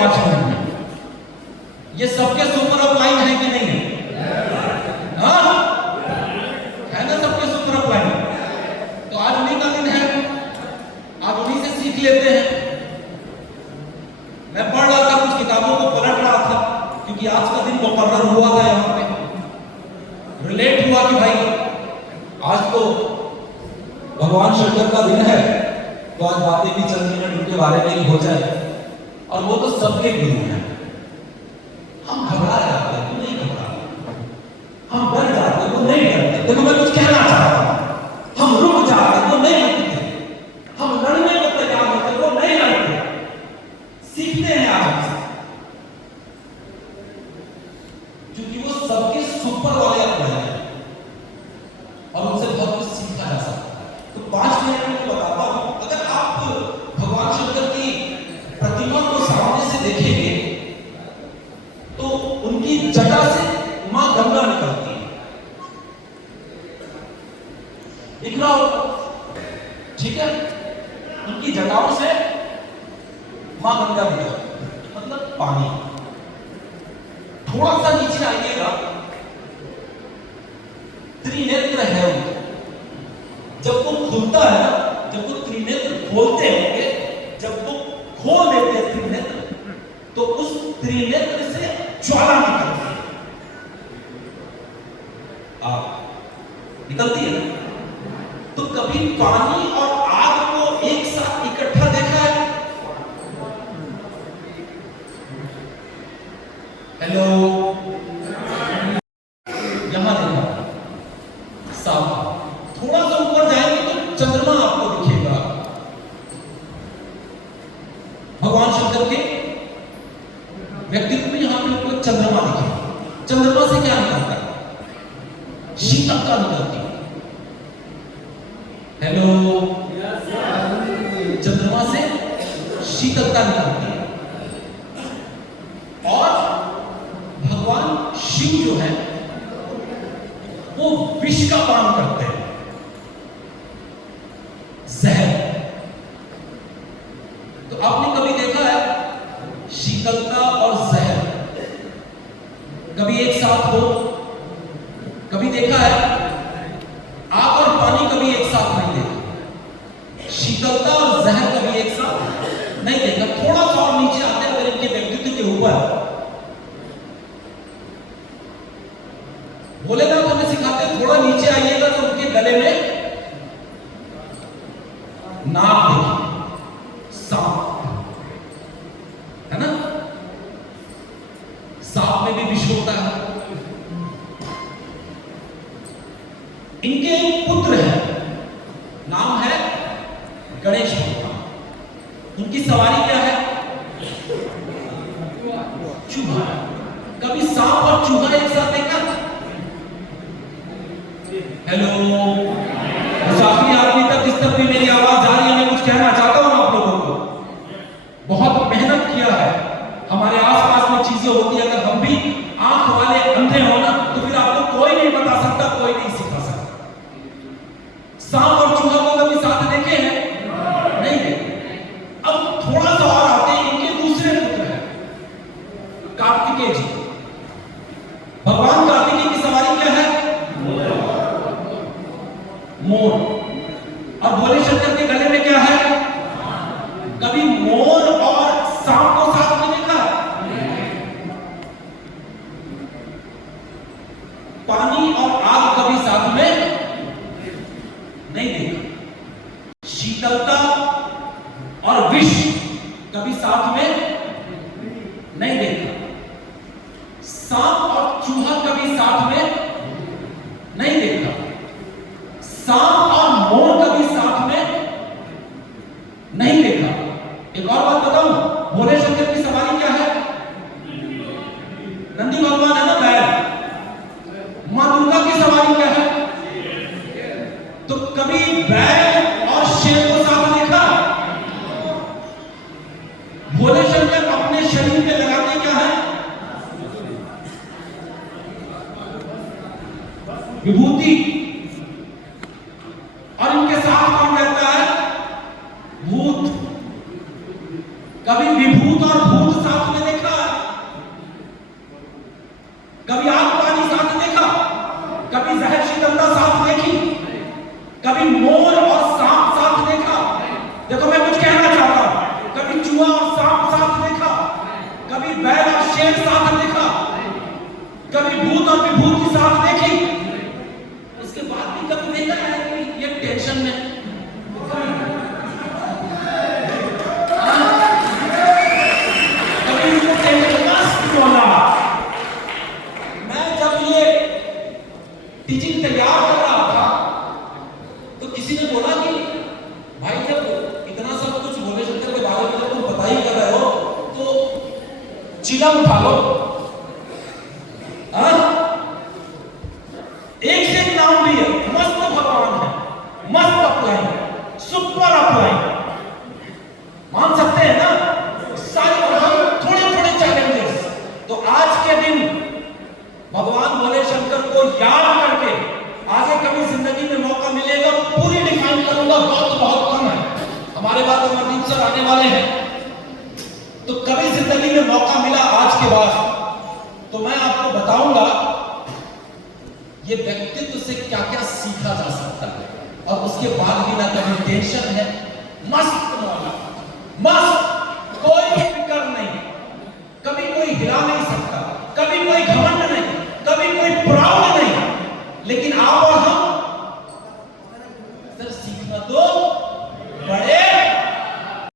Watchman में। ये सबके सुपर अपलाइन है कि नहीं है? हाँ है ना, सबके सुपर अपलाइन। तो आज उन्हीं का दिन है, आज उन्हीं से सीख लेते हैं। मैं पढ़ रहा था, कुछ किताबों को पलट रहा था, क्योंकि आज का दिन मुकर्रर हुआ था, यहाँ पे रिलेट हुआ कि भाई आज तो भगवान शंकर का दिन है, तो आज बातें भी चल मिनट उनके बारे में ही हो जाए। और वो तो सबके गुरु हैं। हम घबरा जाते हैं, तो नहीं घबराते, हम डर जाते हैं, तो नहीं डरते। देखो मैं कुछ कहना चाह रहा हूं, हम रुक जाते हैं, तो नहीं रुकते, हम लड़ने को तैयार होते, तो नहीं लड़ते। सीखते हैं आज से, क्योंकि वो सबके सुपर वाले अपने हैं और उनसे बहुत कुछ सीखा जा सकता है। तो 5 मिनट में बताता हूं, अगर आप भगवान शंकर की प्रतिमा को सामने से देखेंगे तो उनकी जटा से मां गंगा निकलती है, दिख रहा हो? ठीक है, उनकी जटाओं से मां गंगा निकलती है, मतलब पानी। थोड़ा सा नीचे आइएगा, त्रिनेत्र है उनका। जब वो खुलता है ना, जब वो त्रिनेत्र खोलते होंगे, जब वो खोल देते हैं त्रिनेत्र, तो उस त्रिनेत्र से ज्वाला निकलती है, आग निकलती है ना। तो कभी पानी और आग को एक साथ इकट्ठा देखा है? हेलो, यहां देखा साफ। थोड़ा सा ऊपर जाएंगे तो चंद्रमा आपको दिखेगा। भगवान शंकर के व्यक्तित्व में यहां पे आपको चंद्रमा दिखेगा। चंद्रमा से क्या निकलता है? शीतलता निकलती है। हेलो, चंद्रमा से शीतलता निकलती है। और भगवान शिव जो है वो विष का पान करते हैं, जहर। तो आपने कभी देखा है शीतलता और जहर कभी एक साथ हो? कभी देखा है? आग और पानी कभी एक साथ नहीं देखा, शीतलता और जहर कभी एक साथ नहीं देखा। थोड़ा सा और नीचे आते हैं, अगर इनके व्यक्तित्व के ऊपर भोलेनाथ हमें सिखाते हैं, थोड़ा नीचे आइएगा तो उनके गले में नाग देखिए, सांप है ना। सांप में भी विष होता है। इनके एक पुत्र है, नाम है गणेश भगवान। उनकी सवारी क्या है? चूहा। कभी सांप और चूहा एक साथ देखा? हेलो, मुसाफिर आदमी तक इस तक भी मेरी आवाज आ रही है? मैं कुछ कहना चाहता हूं आप लोगों को, बहुत मेहनत किया है। हमारे आसपास में चीजें होती है, अगर हम भी आंख वाले अंधे हो ना, तो फिर आपको कोई नहीं बता सकता, कोई नहीं सिखा सकता। सांप और चूहा को कभी साथ देखे हैं? नहीं देखे। अब थोड़ा सा और आते हैं, इनके दूसरे पुत्र हैं कार्तिकेय जी। भगवान कार्तिकेय की सवारी क्या है? मोर। और भोले शंकर के गले में क्या है? कभी मोर और सांप को साथ में देखा? पानी और आग कभी साथ में नहीं देखा। शीतलता और विष कभी साथ में नहीं देखा। सांप और चूहा कभी साथ में नहीं देखा। सांप और मोर कभी साथ में नहीं देखा। एक और बात बताऊं, भोले शंकर की सवारी क्या है? नंदी भगवान है ना, बैल। मां दुर्गा की सवारी क्या है? तो कभी बैल और शेर को साथ देखा? भोले शंकर अपने शरीर पे लगाते क्या है? विभूति। और इनके साथ कौन रहता है? भूत। कभी विभूत और भूत साथ में कभी आग पानी साथ देखा, कभी जहर शिकंदा साथ देखी, कभी मोर और सांप साथ देखा। देखो मैं कुछ कहना चाहता हूं, कभी चूहा और सांप साथ देखा, कभी बैल और शेर साथ देखा, कभी भूत और विभूत की साथ देखी। उसके बाद भी कभी देखा है कि ये टेंशन में कभी इसको टेंशन मस्त बोला। मैं जब ये टीचिंग तैयार कर रहा था तो किसी ने बोला कि भाई जब इतना सब कुछ भोले शंकर के बारे में जब तुम पता ही कर रहे हो तो चिलम उठा लो। एक से एक नाम भी है, मस्त भगवान है, मस्त अपलाइन, सुपर अपलाइन, मान सकते हैं ना सारे थोड़े थोड़े चैलेंजेस। तो आज के दिन भगवान भोले शंकर को याद करके आगे कभी जिंदगी में मौका मिलेगा पूरी डिफाइन करूंगा, बहुत बहुत कम है। हमारे बाद अमरदीप सर आने वाले हैं, तो कभी जिंदगी में मौका मिला आज के बाद तो मैं आपको बताऊंगा ये व्यक्तित्व से क्या क्या सीखा जा सकता है। और उसके बाद भी ना कभी टेंशन है, मस्त मौला, मस्त, कोई फिक्र नहीं, कभी कोई हिला नहीं सकता।